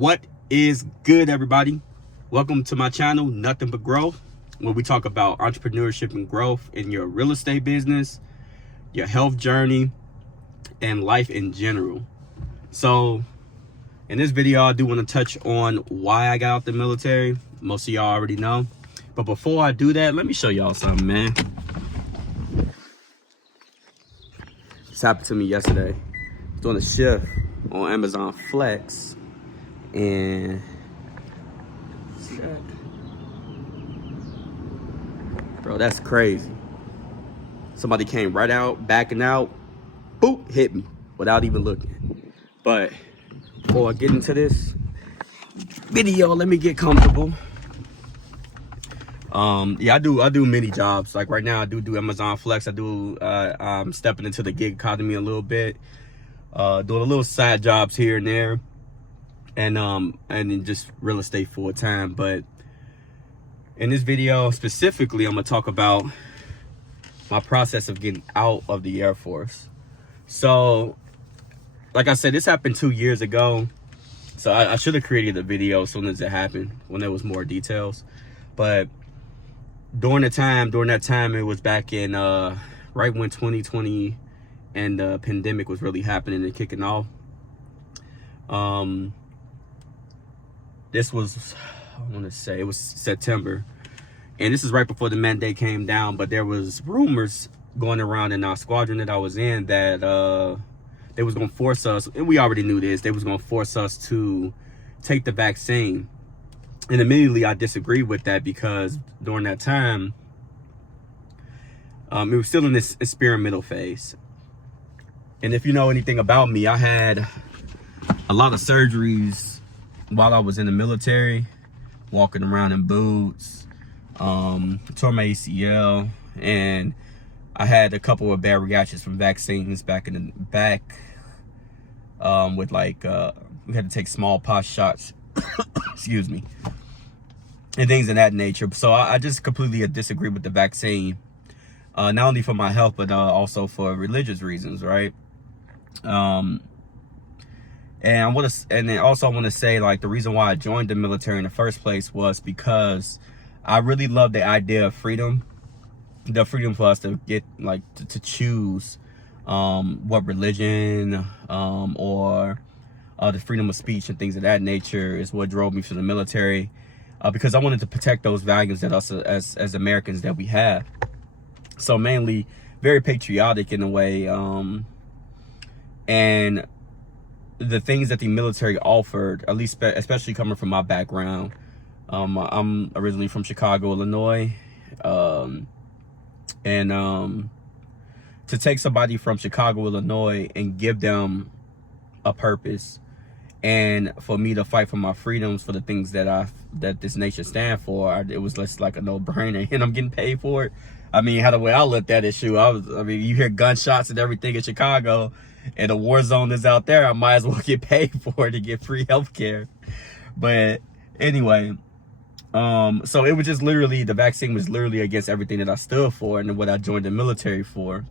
What is good, everybody? Welcome to my channel, Nothing But Growth, where we talk about entrepreneurship and growth in your real estate business, your health journey, and life in general. So in this video, I do want to touch on why I got out the military. Most of y'all already know. But before I do that, let me show y'all something, man. This happened to me yesterday. I was doing a shift on Amazon Flex. And see that? Bro, that's crazy. Somebody came right out, backing out, boop, hit me without even looking. But before I get into this video, let me get comfortable. Yeah, I do many jobs. Like right now, I do Amazon Flex. I'm stepping into the gig economy a little bit, doing a little side jobs here and there. And then just real estate full time. But in this video specifically, I'm gonna talk about my process of getting out of the Air Force. So like I said, this happened 2 years ago. So I should have created a video as soon as it happened, when there was more details. But during that time, it was back in right when 2020 and the pandemic was really happening and kicking off. This was, I want to say, it was September. And this is right before the mandate came down, but there was rumors going around in our squadron that I was in that they was going to force us, and we already knew this, they was going to force us to take the vaccine. And immediately I disagreed with that because during that time, it was still in this experimental phase. And if you know anything about me, I had a lot of surgeries while I was in the military, walking around in boots, tore my ACL, and I had a couple of bad reactions from vaccines back with like, we had to take smallpox shots, excuse me, and things of that nature. So I just completely disagree with the vaccine, not only for my health, but also for religious reasons, right? And then also I want to say, like, the reason why I joined the military in the first place was because I really love the idea of freedom, the freedom for us to get, like, to choose what religion or the freedom of speech and things of that nature is what drove me to the military, because I wanted to protect those values that us as Americans that we have. So mainly very patriotic in a way, and the things that the military offered, at least especially coming from my background. I'm originally from Chicago, Illinois. And to take somebody from Chicago, Illinois and give them a purpose, and for me to fight for my freedoms, for the things that this nation stand for, it was just like a no-brainer, and I'm getting paid for it. I mean, how the way I looked at it, shoot, I mean, you hear gunshots and everything in Chicago, and the war zone is out there. I might as well get paid for it to get free healthcare. But anyway, so it was just literally, the vaccine was literally against everything that I stood for and what I joined the military for.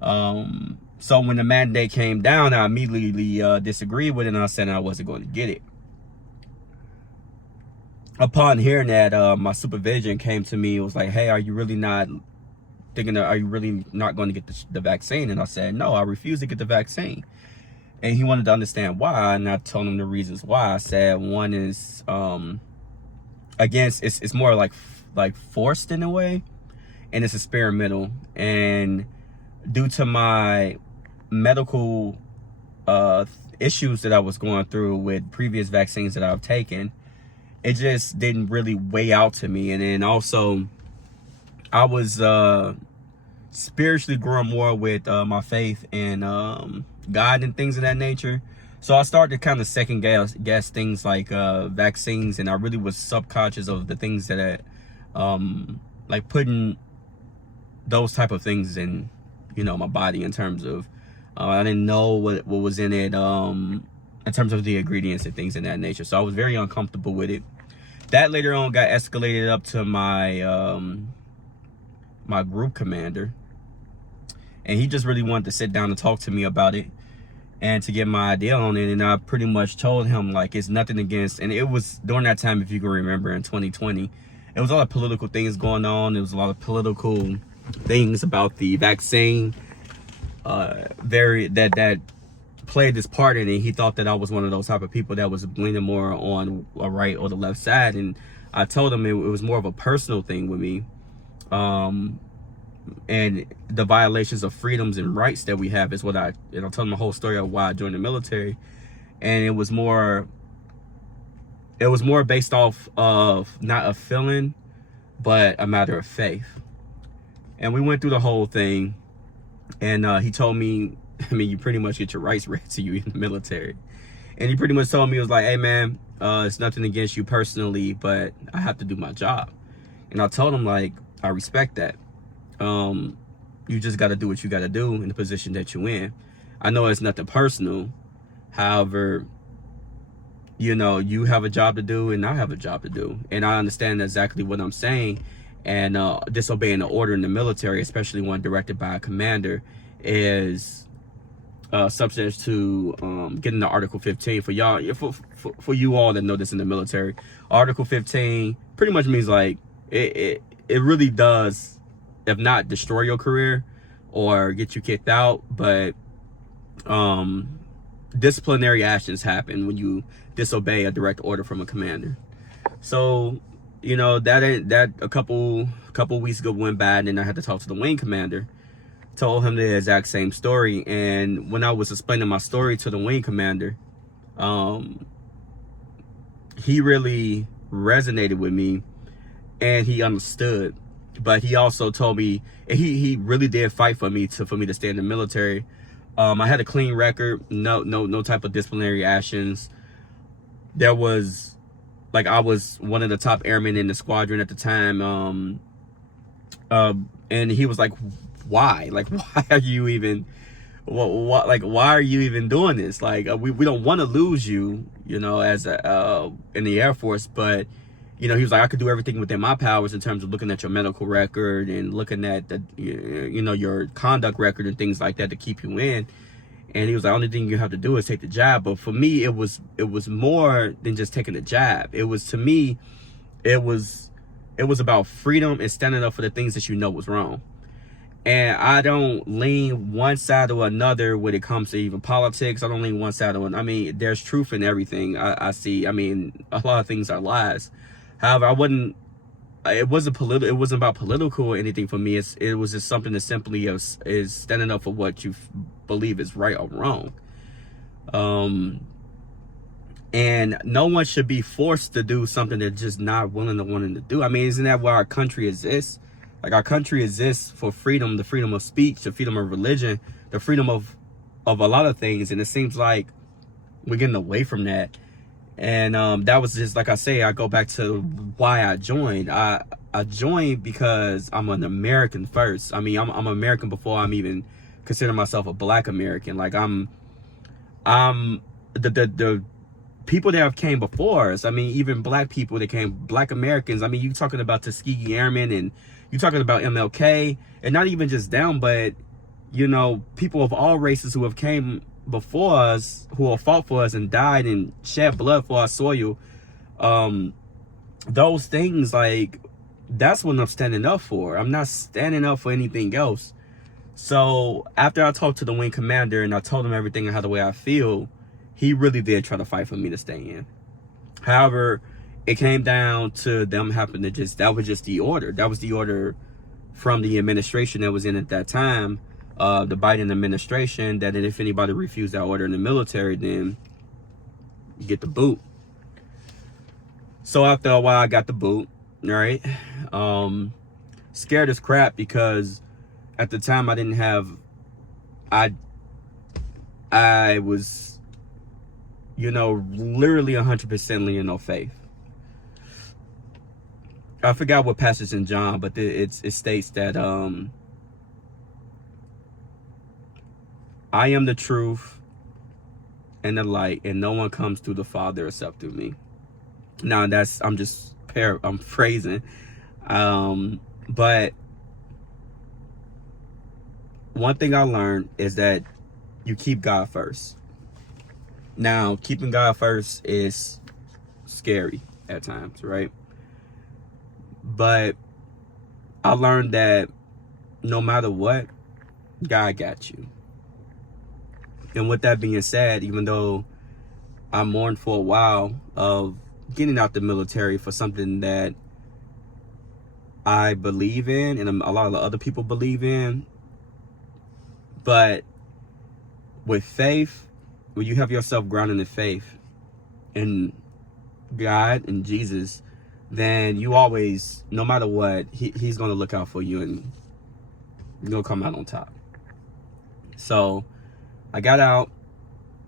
So when the mandate came down, I immediately disagreed with it, and I said I wasn't going to get it. Upon hearing that, my supervision came to me. It was like, hey, are you really not going to get the vaccine? And I said, no, I refuse to get the vaccine. And he wanted to understand why, and I told him the reasons why. I said, one is, again, it's more like forced in a way, and it's experimental. And due to my medical issues that I was going through with previous vaccines that I've taken, it just didn't really weigh out to me. And then also, I was spiritually growing more with my faith in God and things of that nature. So I started to kind of second guess things like vaccines, and I really was subconscious of the things that like putting those type of things in, you know, my body, in terms of I didn't know what was in it in terms of the ingredients and things in that nature. So I was very uncomfortable with it. That later on got escalated up to my my group commander, and he just really wanted to sit down and talk to me about it. and to get my idea on it. And I pretty much told him, like, it's nothing against, and it was during that time, if you can remember, in 2020, it was a lot of political things going on. There was a lot of political things about the vaccine, that played this part in it. He thought that I was one of those type of people that was leaning more on a right or the left side, and I told him it was more of a personal thing with me, and the violations of freedoms and rights that we have is what I told him the whole story of why I joined the military. And it was more based off of not a feeling, but a matter of faith. And we went through the whole thing, and he told me, I mean, you pretty much get your rights read to you in the military. And he pretty much told me, he was like, hey man, it's nothing against you personally, but I have to do my job. And I told him, like, I respect that. You just got to do what you got to do in the position that you're in. I know it's nothing personal. However, you know, you have a job to do and I have a job to do. And I understand exactly what I'm saying. And disobeying the order in the military, especially one directed by a commander, is subject to getting the Article 15. For y'all, for you all that know this in the military, Article 15 pretty much means, like, it really does, if not destroy your career or get you kicked out, but disciplinary actions happen when you disobey a direct order from a commander. So, you know, that a couple weeks ago went bad, and then I had to talk to the wing commander. Told him the exact same story, and when I was explaining my story to the wing commander, he really resonated with me, and he understood. But he also told me he really did fight for me to stay in the military. I had a clean record, no type of disciplinary actions. There was, like, I was one of the top airmen in the squadron at the time. And he was like, why? Like, why are you even, what, like, why are you even doing this? Like, we don't want to lose you, you know, as in the Air Force, but, you know, he was like, I could do everything within my powers in terms of looking at your medical record and looking at the, you know, your conduct record and things like that to keep you in. And he was like, only thing you have to do is take the job. But for me, it was more than just taking the job. It was, to me, it was about freedom and standing up for the things that you know was wrong. And I don't lean one side or another when it comes to even politics. I don't lean one side or another. I mean, there's truth in everything I see. I mean, a lot of things are lies. However, it wasn't about political or anything for me. It was just something that simply is standing up for what you believe is right or wrong. And no one should be forced to do something they're just not willing to wanting to do. I mean, isn't that why our country exists? Like, our country exists for freedom, the freedom of speech, the freedom of religion, the freedom of a lot of things. And it seems like we're getting away from that. And that was just, like I say, I go back to why I joined. I joined because I'm an American first. I mean, I'm American before I'm even consider myself a Black American. Like, I'm the people that have came before us. I mean, even Black people that came, Black Americans. I mean, you talking about Tuskegee Airmen, and you talking about MLK, and not even just them, but, you know, people of all races who have came before us, who have fought for us and died and shed blood for our soil. Those things, like, that's what I'm standing up for. I'm not standing up for anything else. So after I talked to the wing commander and I told him everything and how the way I feel, he really did try to fight for me to stay in. However, it came down to them having to that was just the order. That was the order from the administration that was in at that time, the Biden administration, that if anybody refused that order in the military, then you get the boot. So after a while, I got the boot, right? Scared as crap, because at the time I didn't have, I was, you know, literally 100% leaning on faith. I forgot what passage in John, but it states that I am the truth and the light, and no one comes to the Father except through me. Now I'm phrasing, but one thing I learned is that you keep God first. Now, keeping God first is scary at times, right? But I learned that no matter what, God got you. And with that being said, even though I mourned for a while of getting out the military for something that I believe in and a lot of other people believe in, but with faith, when you have yourself grounded in faith in God and Jesus, then you always, no matter what, he's going to look out for you and you're going to come out on top. So I got out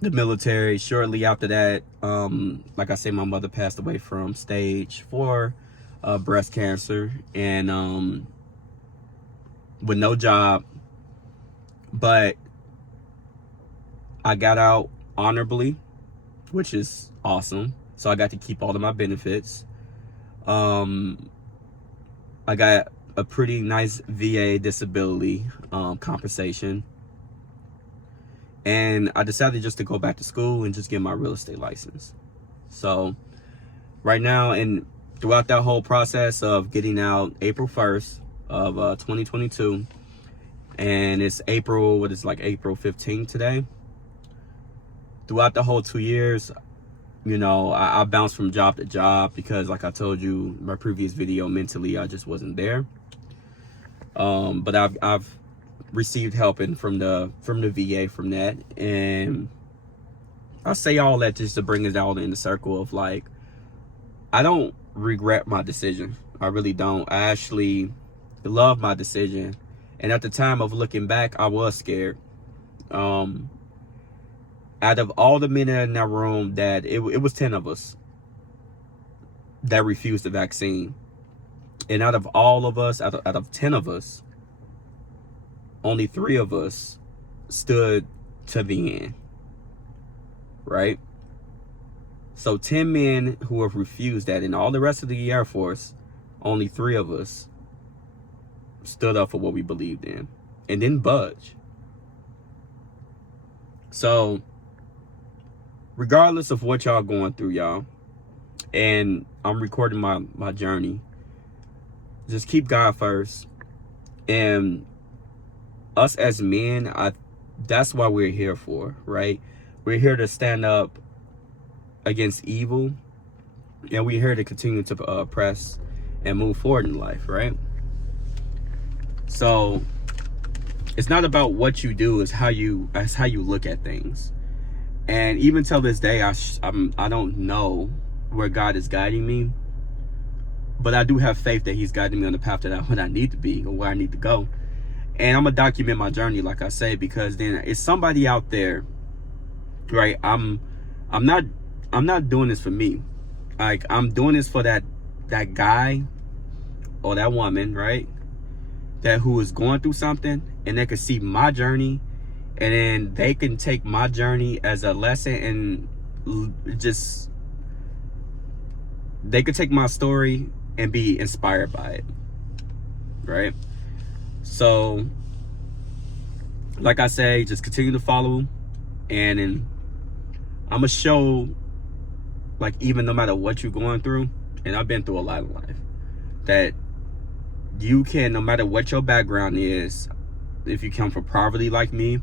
the military. Shortly after that, like I said, my mother passed away from stage 4 breast cancer, and with no job. But I got out honorably, which is awesome. So I got to keep all of my benefits. I got a pretty nice VA disability compensation. And I decided just to go back to school and just get my real estate license. So right now, and throughout that whole process of getting out, April 1st of 2022, and it's April, what is like April 15th today. Throughout the whole 2 years, you know, I bounced from job to job because, like I told you in my previous video, mentally I just wasn't there. But I've received helping from the VA from that, and I say all that just to bring it all in the circle of, like, I don't regret my decision. I really don't. I actually love my decision, and at the time of looking back, I was scared. Out of all the men in that room, that it was 10 of us that refused the vaccine, and out of all of us, out of 10 of us, only 3 of us stood to the end, right? So 10 men who have refused that, and all the rest of the Air Force, only 3 of us stood up for what we believed in and didn't budge. So regardless of what y'all going through, y'all, and I'm recording my journey, just keep God first. And us as men, that's why we're here for, right? We're here to stand up against evil, and we're here to continue to press and move forward in life, right? So it's not about what you do, it's how you look at things. And even till this day, I don't know where God is guiding me, but I do have faith that he's guiding me on the path that I need to be, or where I need to go. And I'm gonna document my journey, like I say, because then it's somebody out there, right? I'm not doing this for me. Like, I'm doing this for that guy or that woman, right? That who is going through something, and they can see my journey, and then they can take my journey as a lesson, and just, they could take my story and be inspired by it, right? So, like I say, just continue to follow, and then I'm gonna show, like, even no matter what you're going through, and I've been through a lot in life, that you can, no matter what your background is, if you come from poverty like me,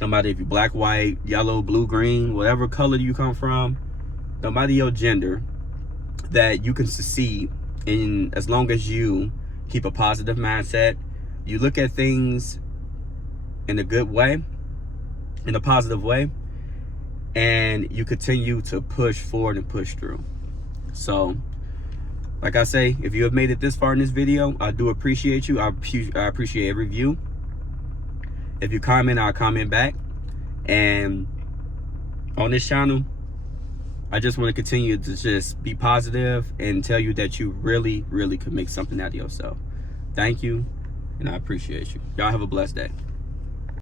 no matter if you're black, white, yellow, blue, green, whatever color you come from, no matter your gender, that you can succeed in, as long as you keep a positive mindset, you look at things in a good way, in a positive way, and you continue to push forward and push through. So, like I say, if you have made it this far in this video, I do appreciate you. I appreciate every view. If you comment, I'll comment back. And on this channel, I just want to continue to just be positive and tell you that you really, really could make something out of yourself. Thank you, and I appreciate you. Y'all have a blessed day.